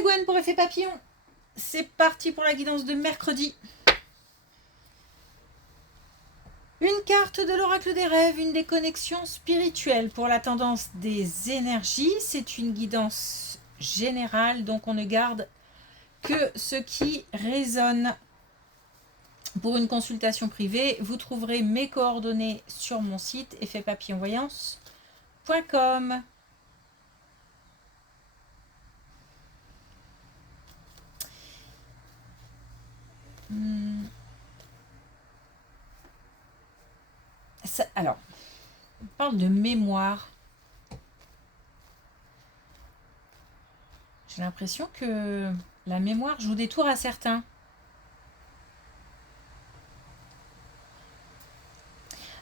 c'est Gwen pour Effet Papillon. C'est parti pour la guidance de mercredi. Une carte de l'oracle des rêves, une déconnexion spirituelle pour la tendance des énergies. C'est une guidance générale, donc on ne garde que ce qui résonne. Pour une consultation privée, vous trouverez mes coordonnées sur mon site effetpapillonvoyance.com. Alors, on parle de mémoire. J'ai l'impression que la mémoire joue des tours à certains.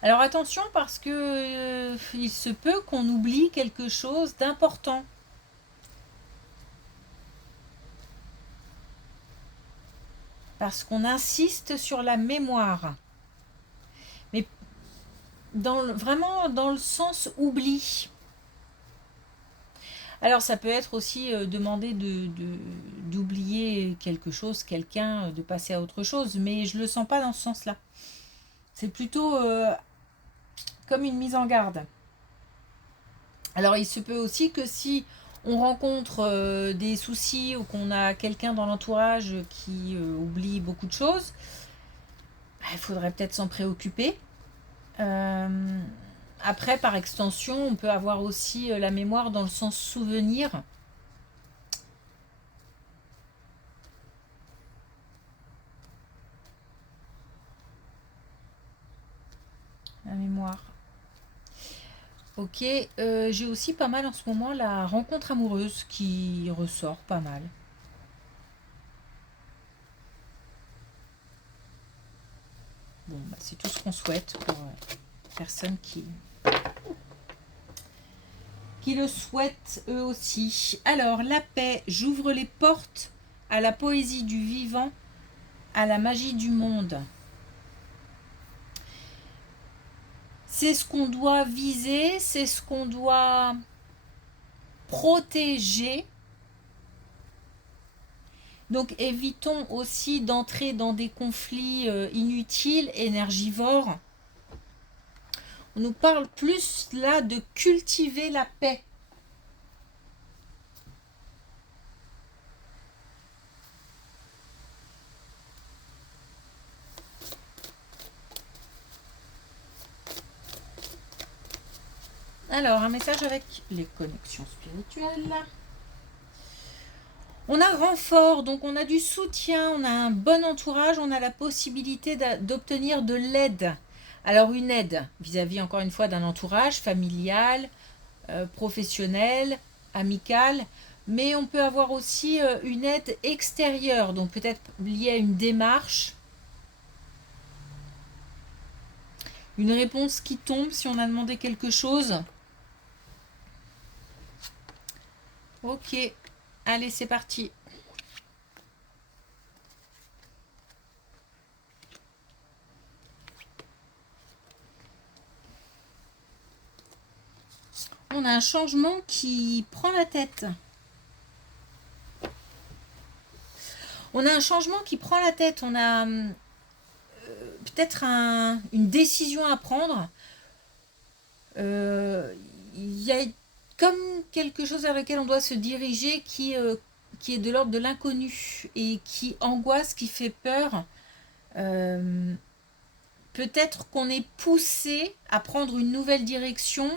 Alors attention parce que il se peut qu'on oublie quelque chose d'important. Parce qu'on insiste sur la mémoire. Mais vraiment dans le sens oubli. Alors ça peut être aussi demander d'oublier quelque chose, quelqu'un, de passer à autre chose, mais je ne le sens pas dans ce sens-là. C'est plutôt comme une mise en garde. Alors il se peut aussi que si on rencontre des soucis ou qu'on a quelqu'un dans l'entourage qui oublie beaucoup de choses, il faudrait peut-être s'en préoccuper. Après, par extension, on peut avoir aussi la mémoire dans le sens souvenir. La mémoire. Ok, j'ai aussi pas mal en ce moment la rencontre amoureuse qui ressort pas mal. Bon, bah, c'est tout ce qu'on souhaite pour personnes qui le souhaitent eux aussi. Alors, la paix, j'ouvre les portes à la poésie du vivant, à la magie du monde. C'est ce qu'on doit viser, c'est ce qu'on doit protéger. Donc évitons aussi d'entrer dans des conflits inutiles, énergivores. On nous parle plus là de cultiver la paix. Alors, un message avec les connexions spirituelles. On a renfort, donc on a du soutien, on a un bon entourage, on a la possibilité d'obtenir de l'aide. Alors une aide vis-à-vis encore une fois d'un entourage familial, professionnel, amical, mais on peut avoir aussi une aide extérieure, donc peut-être liée à une démarche, une réponse qui tombe si on a demandé quelque chose. Ok, allez c'est parti. On a un changement qui prend la tête. On a un changement qui prend la tête. On a peut-être une décision à prendre. Il y a comme quelque chose vers lequel on doit se diriger qui est de l'ordre de l'inconnu et qui angoisse, qui fait peur. Peut-être qu'on est poussé à prendre une nouvelle direction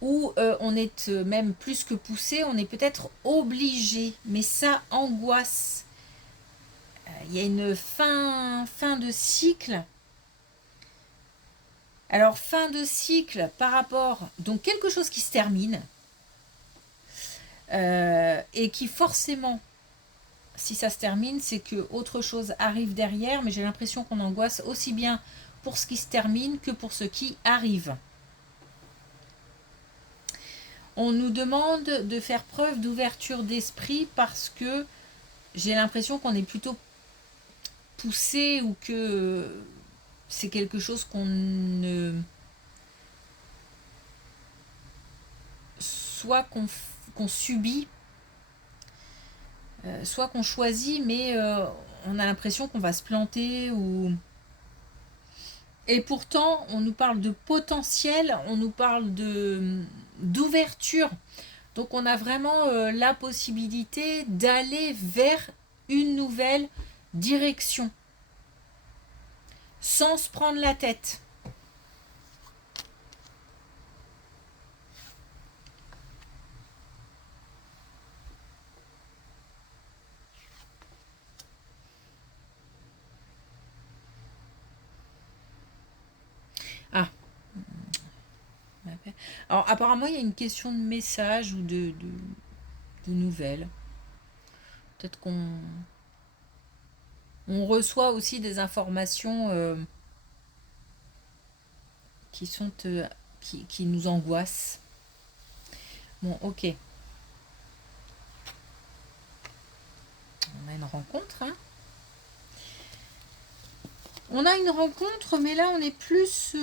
ou on est même plus que poussé, on est peut-être obligé, mais ça angoisse. Il y a une fin de cycle. Alors, fin de cycle par rapport, donc quelque chose qui se termine et qui forcément, si ça se termine, c'est que autre chose arrive derrière, mais j'ai l'impression qu'on angoisse aussi bien pour ce qui se termine que pour ce qui arrive. On nous demande de faire preuve d'ouverture d'esprit parce que j'ai l'impression qu'on est plutôt poussé ou que c'est quelque chose qu'on ne... soit qu'on subit. soit qu'on choisit, mais on a l'impression qu'on va se planter ou... Et pourtant, on nous parle de potentiel, on nous parle de d'ouverture. Donc on a vraiment la possibilité d'aller vers une nouvelle direction sans se prendre la tête. Ah, alors apparemment il y a une question de message ou de nouvelles. Peut-être on reçoit aussi des informations qui sont qui nous angoissent. Bon, ok. On a une rencontre, hein. On a une rencontre, mais là on est plus...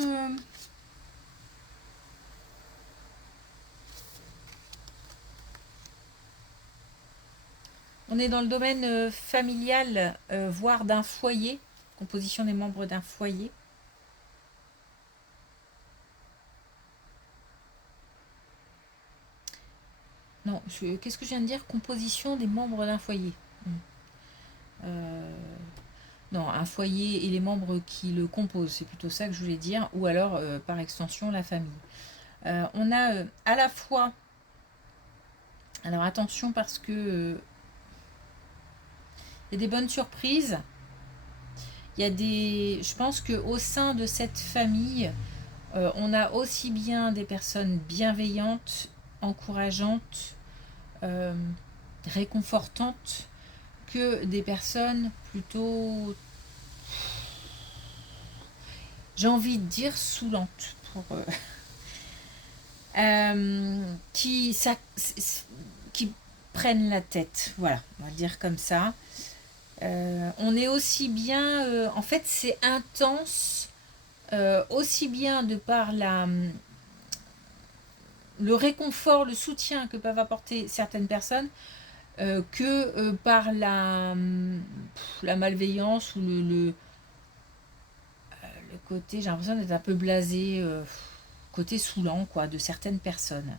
on est dans le domaine familial, voire d'un foyer, composition des membres d'un foyer. Non, qu'est-ce que je viens de dire? Composition des membres d'un foyer. Non, un foyer et les membres qui le composent, c'est plutôt ça que je voulais dire, ou alors par extension la famille. On a à la fois, alors attention parce que il y a des bonnes surprises, il y a des, je pense que au sein de cette famille, on a aussi bien des personnes bienveillantes, encourageantes, réconfortantes, que des personnes plutôt, j'ai envie de dire, saoulantes, pour, qui prennent la tête. Voilà, on va le dire comme ça. On est aussi bien, en fait, c'est intense, aussi bien de par le réconfort, le soutien que peuvent apporter certaines personnes, que par la malveillance ou le côté, j'ai l'impression d'être un peu blasé, côté saoulant, quoi, de certaines personnes.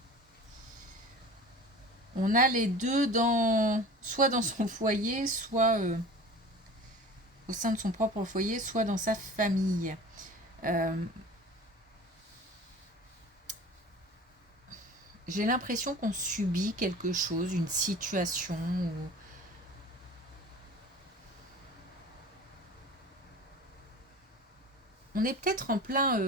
On a les deux soit dans son foyer, soit au sein de son propre foyer, soit dans sa famille. J'ai l'impression qu'on subit quelque chose, une situation on est peut-être en plein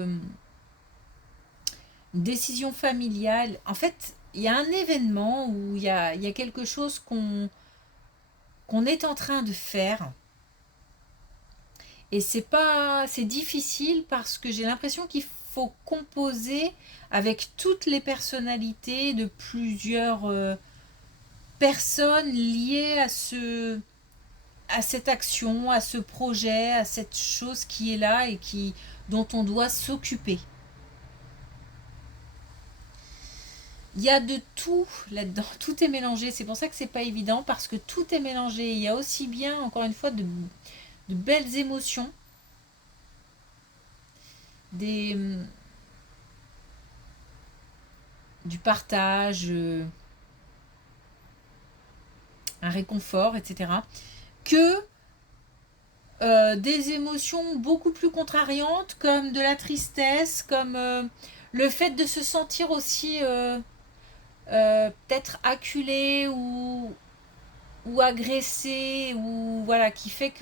décision familiale. En fait, il y a un événement où il y a quelque chose qu'on est en train de faire. Et c'est difficile parce que j'ai l'impression qu'il faut composer avec toutes les personnalités de plusieurs personnes liées à cette action, à ce projet, à cette chose qui est là et dont on doit s'occuper. Il y a de tout là-dedans, tout est mélangé. C'est pour ça que c'est pas évident parce que tout est mélangé. Il y a aussi bien, encore une fois, de belles émotions, du partage, un réconfort, etc. Que des émotions beaucoup plus contrariantes comme de la tristesse, comme le fait de se sentir aussi peut-être acculé ou agressé, ou voilà, qui fait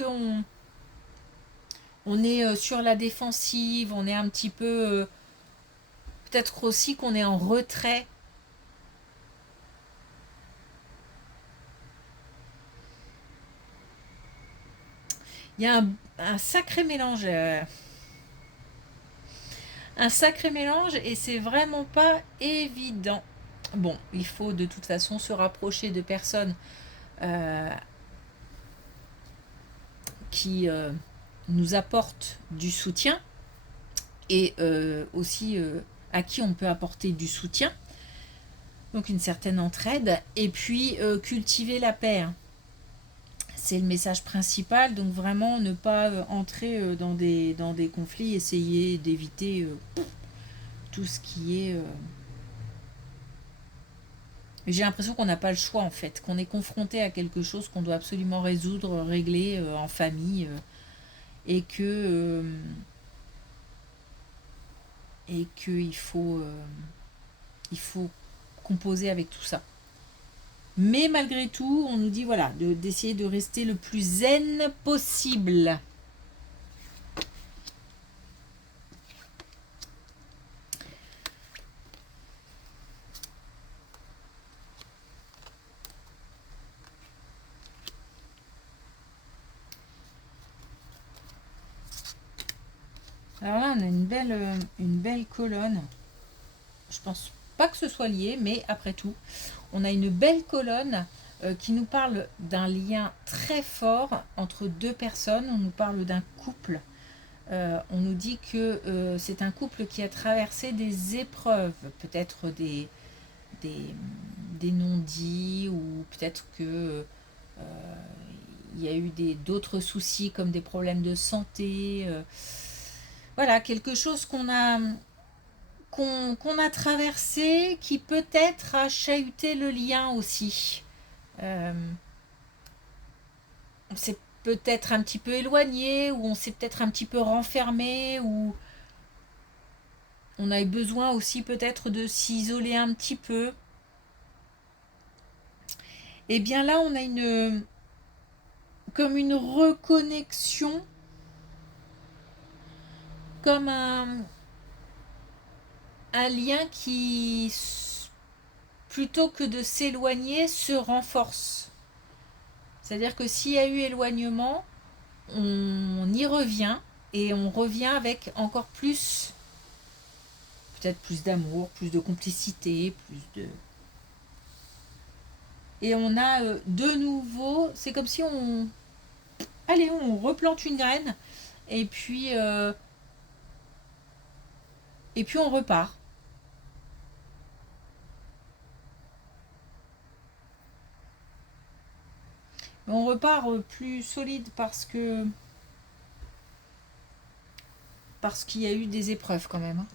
on est sur la défensive, on est un petit peu, peut-être aussi qu'on est en retrait. Il y a un sacré mélange. Un sacré mélange et c'est vraiment pas évident. Bon, il faut de toute façon se rapprocher de personnes qui nous apportent du soutien et aussi à qui on peut apporter du soutien. Donc une certaine entraide et puis cultiver la paix. Hein. C'est le message principal, donc vraiment ne pas entrer dans des conflits, essayer d'éviter tout ce qui est... J'ai l'impression qu'on n'a pas le choix en fait, qu'on est confronté à quelque chose qu'on doit absolument résoudre, régler en famille, et que et il faut composer avec tout ça. Mais malgré tout, on nous dit voilà, d'essayer de rester le plus zen possible. Alors là, on a une belle colonne. Je pense pas que ce soit lié, mais après tout, on a une belle colonne qui nous parle d'un lien très fort entre deux personnes. On nous parle d'un couple. On nous dit que c'est un couple qui a traversé des épreuves, peut-être des non-dits, ou peut-être que il y a eu d'autres soucis comme des problèmes de santé. Voilà, quelque chose qu'on a traversé qui peut-être a chahuté le lien aussi. On s'est peut-être un petit peu éloigné, ou on s'est peut-être un petit peu renfermé, ou on a eu besoin aussi peut-être de s'isoler un petit peu. Et bien là, on a comme une reconnexion, comme un lien qui, plutôt que de s'éloigner, se renforce. C'est-à-dire que s'il y a eu éloignement, on y revient, et on revient avec encore plus, peut-être plus d'amour, plus de complicité, plus de... Et on a de nouveau, c'est comme si on replante une graine, et puis on repart. On repart plus solide parce qu'il y a eu des épreuves quand même.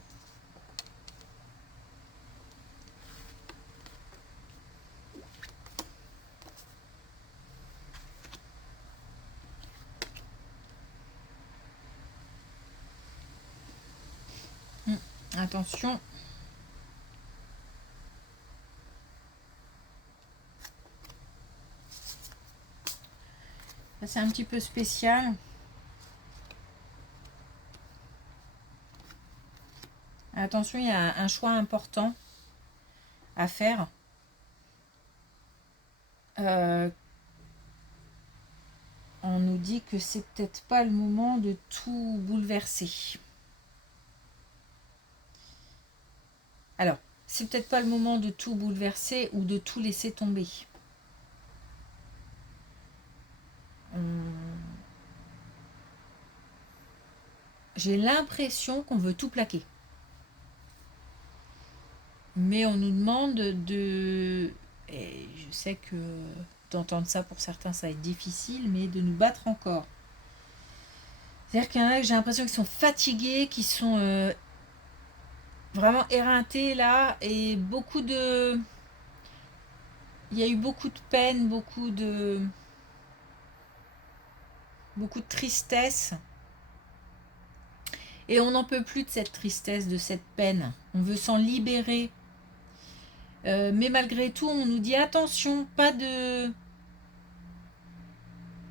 Attention. C'est un petit peu spécial. Attention, il y a un choix important à faire. On nous dit que c'est peut-être pas le moment de tout bouleverser. Alors, c'est peut-être pas le moment de tout bouleverser ou de tout laisser tomber. J'ai l'impression qu'on veut tout plaquer. Mais on nous demande de... Et je sais que d'entendre ça pour certains, ça va être difficile, mais de nous battre encore. C'est-à-dire qu'il y en a que j'ai l'impression qu'ils sont fatigués, qu'ils sont vraiment éreintés là, et beaucoup de... Il y a eu beaucoup de peine, beaucoup de tristesse. Et on n'en peut plus de cette tristesse, de cette peine. On veut s'en libérer. Mais malgré tout, on nous dit attention, pas de...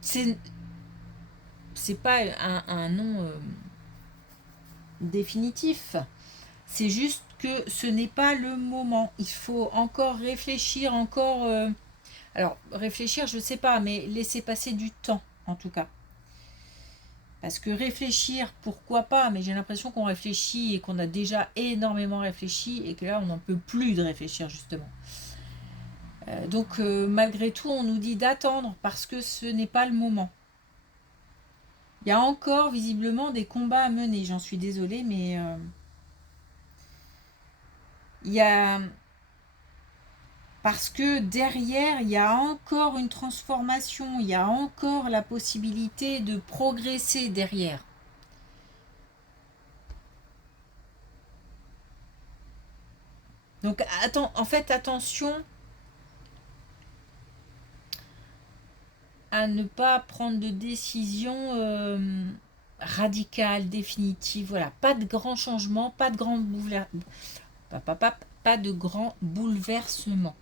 C'est pas un nom définitif. C'est juste que ce n'est pas le moment. Il faut encore réfléchir, encore... Alors, réfléchir, je ne sais pas, mais laisser passer du temps, en tout cas. Parce que réfléchir, pourquoi pas, mais j'ai l'impression qu'on réfléchit et qu'on a déjà énormément réfléchi, et que là, on n'en peut plus de réfléchir, justement. Donc, malgré tout, on nous dit d'attendre, parce que ce n'est pas le moment. Il y a encore, visiblement, des combats à mener. J'en suis désolée, mais... il y a Parce que derrière, il y a encore une transformation, il y a encore la possibilité de progresser derrière. Donc attends, en fait, attention à ne pas prendre de décision radicale, définitive. Voilà, pas de grands changements, pas de grands pas de grands bouleversements.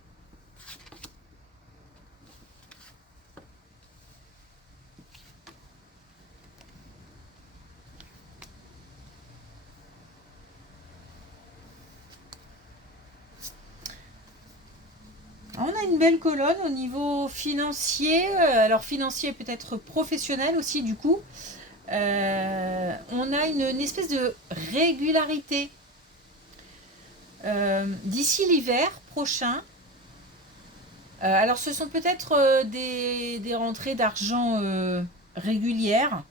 On a une belle colonne au niveau financier, alors financier peut-être professionnel aussi du coup. On a une espèce de régularité. D'ici l'hiver prochain, alors ce sont peut-être des rentrées d'argent régulières,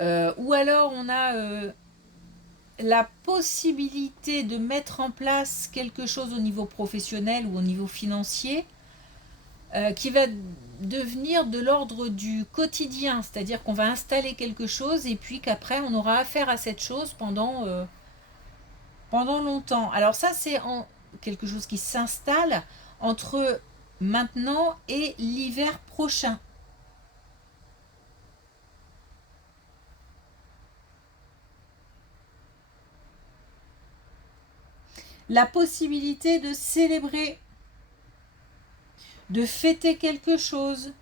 ou alors on a la possibilité de mettre en place quelque chose au niveau professionnel ou au niveau financier qui va devenir de l'ordre du quotidien, c'est-à-dire qu'on va installer quelque chose et puis qu'après on aura affaire à cette chose pendant longtemps. Alors ça c'est quelque chose qui s'installe entre maintenant et l'hiver prochain. La possibilité de célébrer, de fêter quelque chose.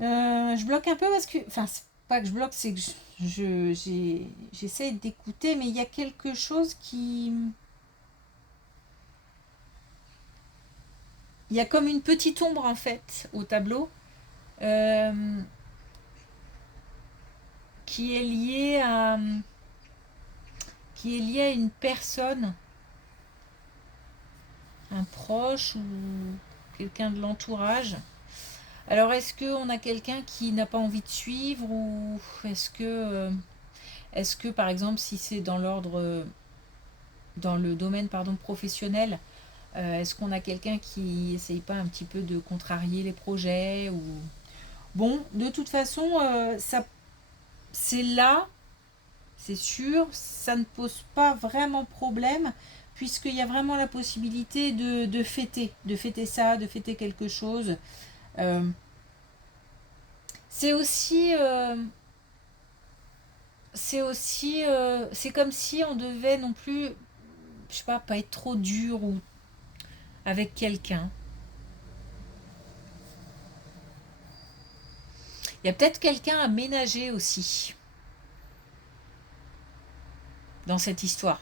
Je bloque un peu parce que... Enfin, c'est pas que je bloque, c'est que j'essaie d'écouter, mais il y a quelque chose qui... Il y a comme une petite ombre en fait au tableau euh, qui est liée à une personne, un proche ou quelqu'un de l'entourage. Alors est-ce qu'on a quelqu'un qui n'a pas envie de suivre ou est-ce que par exemple si c'est dans l'ordre dans le domaine pardon professionnel, est-ce qu'on a quelqu'un qui essaye pas un petit peu de contrarier les projets ou bon de toute façon ça c'est là, c'est sûr, ça ne pose pas vraiment problème puisqu'il y a vraiment la possibilité de fêter ça, de fêter quelque chose. Euh, c'est aussi, c'est comme si on devait non plus, je sais pas être trop dur ou avec quelqu'un. Il y a peut-être quelqu'un à ménager aussi dans cette histoire.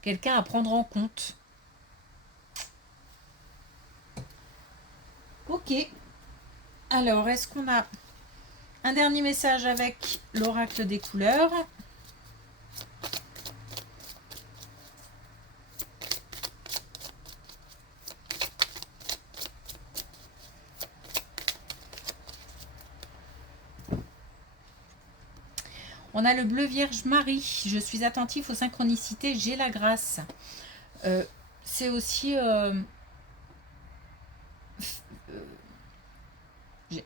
Quelqu'un à prendre en compte. Ok. Alors, est-ce qu'on a un dernier message avec l'oracle des couleurs? On a le bleu vierge Marie. Je suis attentif aux synchronicités, j'ai la grâce. C'est aussi...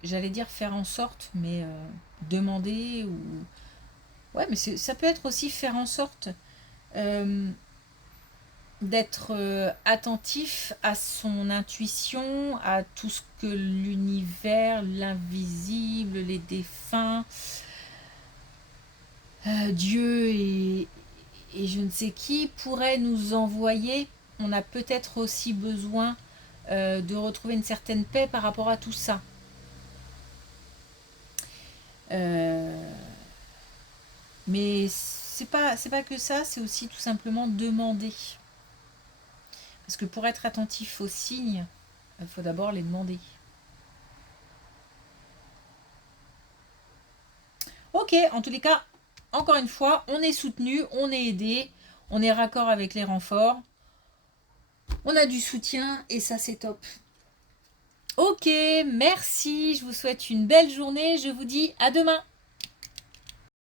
j'allais dire faire en sorte, mais demander ou... Ouais, mais ça peut être aussi faire en sorte d'être attentif à son intuition, à tout ce que l'univers, l'invisible, les défunts, Dieu et je ne sais qui pourraient nous envoyer. On a peut-être aussi besoin de retrouver une certaine paix par rapport à tout ça. Mais c'est pas que ça, c'est aussi tout simplement demander. Parce que pour être attentif aux signes, il faut d'abord les demander. Ok, en tous les cas, encore une fois, on est soutenu, on est aidé, on est raccord avec les renforts, on a du soutien et ça c'est top. Ok, merci, je vous souhaite une belle journée, je vous dis à demain.